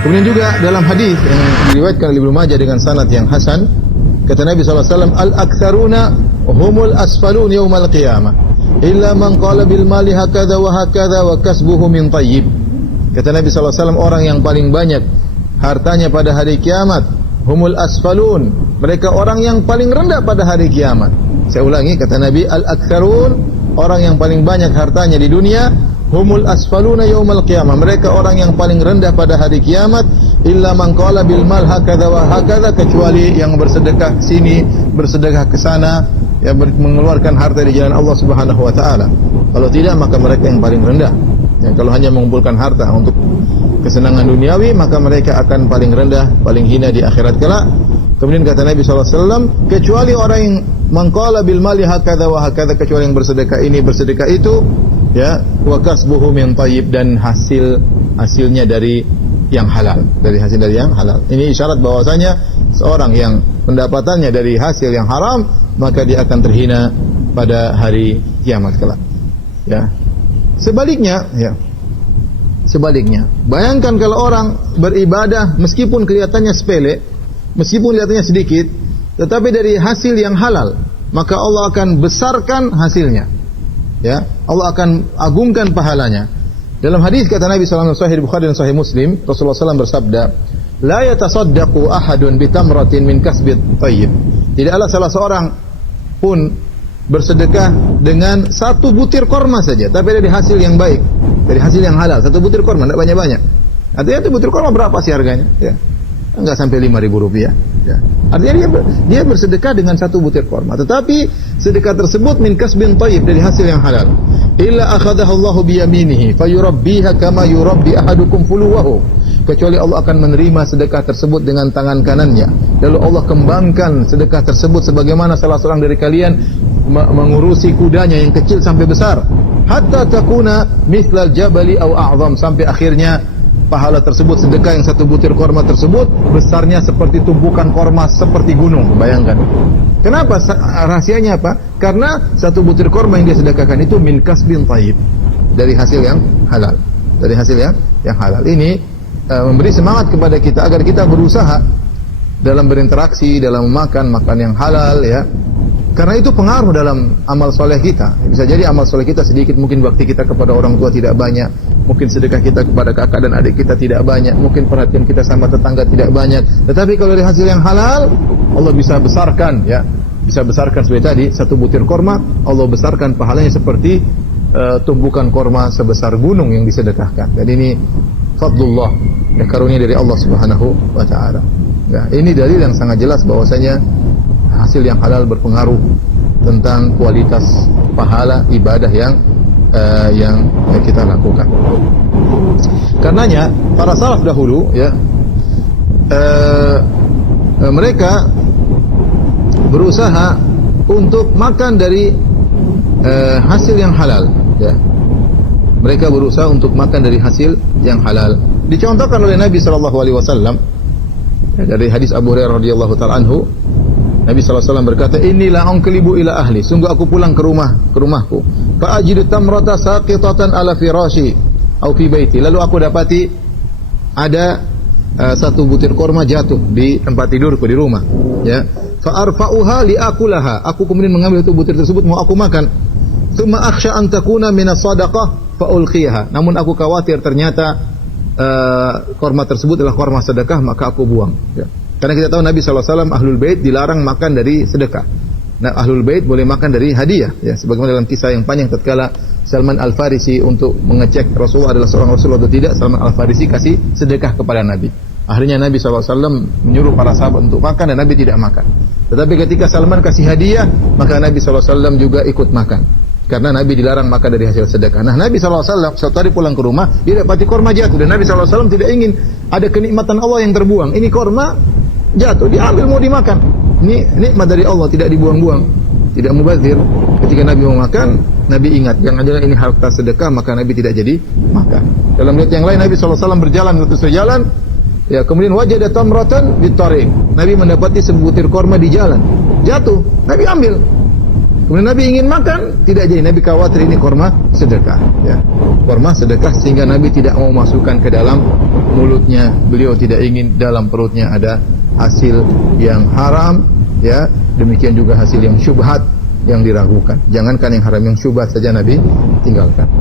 Kemudian juga dalam hadis yang diriwayatkan oleh Ibnu Majah dengan sanad yang hasan, kata Nabi SAW, al-aktsaruna humul asfalun yaumal qiyamah illa man qala bil mali hakadha wa kasbuhu min thayyib. Kata Nabi SAW, orang yang paling banyak hartanya pada hari kiamat humul asfalun, mereka orang yang paling rendah pada hari kiamat. Saya ulangi, kata Nabi, al-aktsarun, orang yang paling banyak hartanya di dunia, humul asfaluna yaumal qiyamah, mereka orang yang paling rendah pada hari kiamat, illa man qala bil mal hakadha wa hakadha, kecuali yang bersedekah sini, bersedekah ke sana, yang mengeluarkan harta di jalan Allah Subhanahu wa taala. Kalau tidak, maka mereka yang paling rendah. Yang kalau hanya mengumpulkan harta untuk kesenangan duniawi, maka mereka akan paling rendah, paling hina di akhirat kelak. Kemudian kata Nabi SAW, kecuali orang yang mengqala bil mali hakadha wa hakadha, kecuali yang bersedekah ini, bersedekah itu, ya, wa kasbuhu min thayyib, dan hasilnya dari yang halal, dari hasil dari yang halal. Ini isyarat bahwasanya seorang yang pendapatannya dari hasil yang haram, maka dia akan terhina pada hari kiamat kelak. Ya. Sebaliknya, bayangkan kalau orang beribadah meskipun kelihatannya sepele, meskipun kelihatannya sedikit, tetapi dari hasil yang halal, maka Allah akan besarkan hasilnya. Ya, Allah akan agungkan pahalanya. Dalam hadis kata Nabi sallallahu alaihi wasallam, Sahih Bukhari dan Sahih Muslim, Rasulullah SAW bersabda, "La yatasaddaqu ahadun bi tamratin min kasbit thayyib." Tidaklah salah seorang pun bersedekah dengan satu butir korma saja, tapi dari hasil yang baik, dari hasil yang halal. Satu butir korma, tidak banyak-banyak. Artinya itu butir korma berapa sih harganya? Ya, enggak sampai 5.000 rupiah. Ya. Artinya dia bersedekah dengan satu butir korma, tetapi sedekah tersebut min kasbin thayyib, dari hasil yang halal. Illa akhadahu Allahu bi yaminihi fayurabbiha kama yurabbi ahadukum fuluwahu. Kecuali Allah akan menerima sedekah tersebut dengan tangan kanannya, lalu Allah kembangkan sedekah tersebut sebagaimana salah seorang dari kalian mengurusi kudanya yang kecil sampai besar, hatta takuna mithlal jabali aw a'zam, sampai akhirnya pahala tersebut, sedekah yang satu butir korma tersebut besarnya seperti tumpukan korma, seperti gunung. Bayangkan. Kenapa? Rahasianya apa? Karena satu butir korma yang dia sedekahkan itu min kasbin thayyib, dari hasil yang halal, dari hasil yang halal. Ini memberi semangat kepada kita agar kita berusaha dalam berinteraksi, dalam makan yang halal, ya. Karena itu pengaruh dalam amal soleh kita. Bisa jadi amal soleh kita sedikit, mungkin bakti kita kepada orang tua tidak banyak, mungkin sedekah kita kepada kakak dan adik kita tidak banyak, mungkin perhatian kita sama tetangga tidak banyak. Tetapi kalau dari hasil yang halal, Allah bisa besarkan, ya, bisa besarkan seperti tadi, satu butir korma, Allah besarkan pahalanya seperti tumpukan korma sebesar gunung yang disedekahkan. Dan ini fadlullah, ya, karunia dari Allah Subhanahu wa taala. Ya, ini dalil yang sangat jelas bahwasanya hasil yang halal berpengaruh tentang kualitas pahala ibadah yang kita lakukan. Karenanya para salaf dahulu, ya, mereka berusaha untuk makan dari hasil yang halal, ya. Mereka berusaha untuk makan dari hasil yang halal. Dicontohkan oleh Nabi sallallahu alaihi wasallam dari hadis Abu Hurairah radhiyallahu taala anhu. Nabi SAW berkata, inilah anqalibu ila ahli, sungguh aku pulang ke rumahku, fa ajidu tamrata saqitatan ala firashi au fi baiti, lalu aku dapati ada satu butir korma jatuh di tempat tidurku di rumah, ya. Fa arfa'uha li akulaha, aku kemudian mengambil itu butir tersebut mau aku makan. Tsumma akhsha an takuna min as-sadaqah fa ulqiha, namun aku khawatir ternyata korma tersebut adalah korma sedekah, maka aku buang, ya. Karena kita tahu Nabi SAW Ahlul Bait dilarang makan dari sedekah. Nah, Ahlul Bait boleh makan dari hadiah, ya, sebagaimana dalam kisah yang panjang tatkala Salman Al-Farisi untuk mengecek Rasulullah adalah seorang Rasul atau tidak, Salman Al-Farisi kasih sedekah kepada Nabi. Akhirnya Nabi SAW menyuruh para sahabat untuk makan dan Nabi tidak makan. Tetapi ketika Salman kasih hadiah, maka Nabi SAW juga ikut makan. Karena Nabi dilarang makan dari hasil sedekah. Nah, Nabi SAW suatu hari pulang ke rumah, dia dapati korma jatuh. Dan Nabi SAW tidak ingin ada kenikmatan Allah yang terbuang. Ini korma jatuh, diambil mau dimakan. Ini nikmat dari Allah, tidak dibuang-buang, tidak mubazir. Ketika Nabi mau makan, Nabi ingat, jangan-jangan ini harta sedekah, maka Nabi tidak jadi makan. Dalam riwayat yang lain, Nabi SAW berjalan, ya, kemudian wajada tamratan di tariq. Nabi mendapati sebutir korma di jalan, jatuh, Nabi ambil. Kemudian Nabi ingin makan, tidak jadi. Nabi khawatir ini korma sedekah, ya, korma sedekah, sehingga Nabi tidak mau masukkan ke dalam mulutnya, beliau tidak ingin dalam perutnya ada hasil yang haram, ya. Demikian juga hasil yang syubhat yang diragukan. Jangankan yang haram, yang syubhat saja Nabi tinggalkan.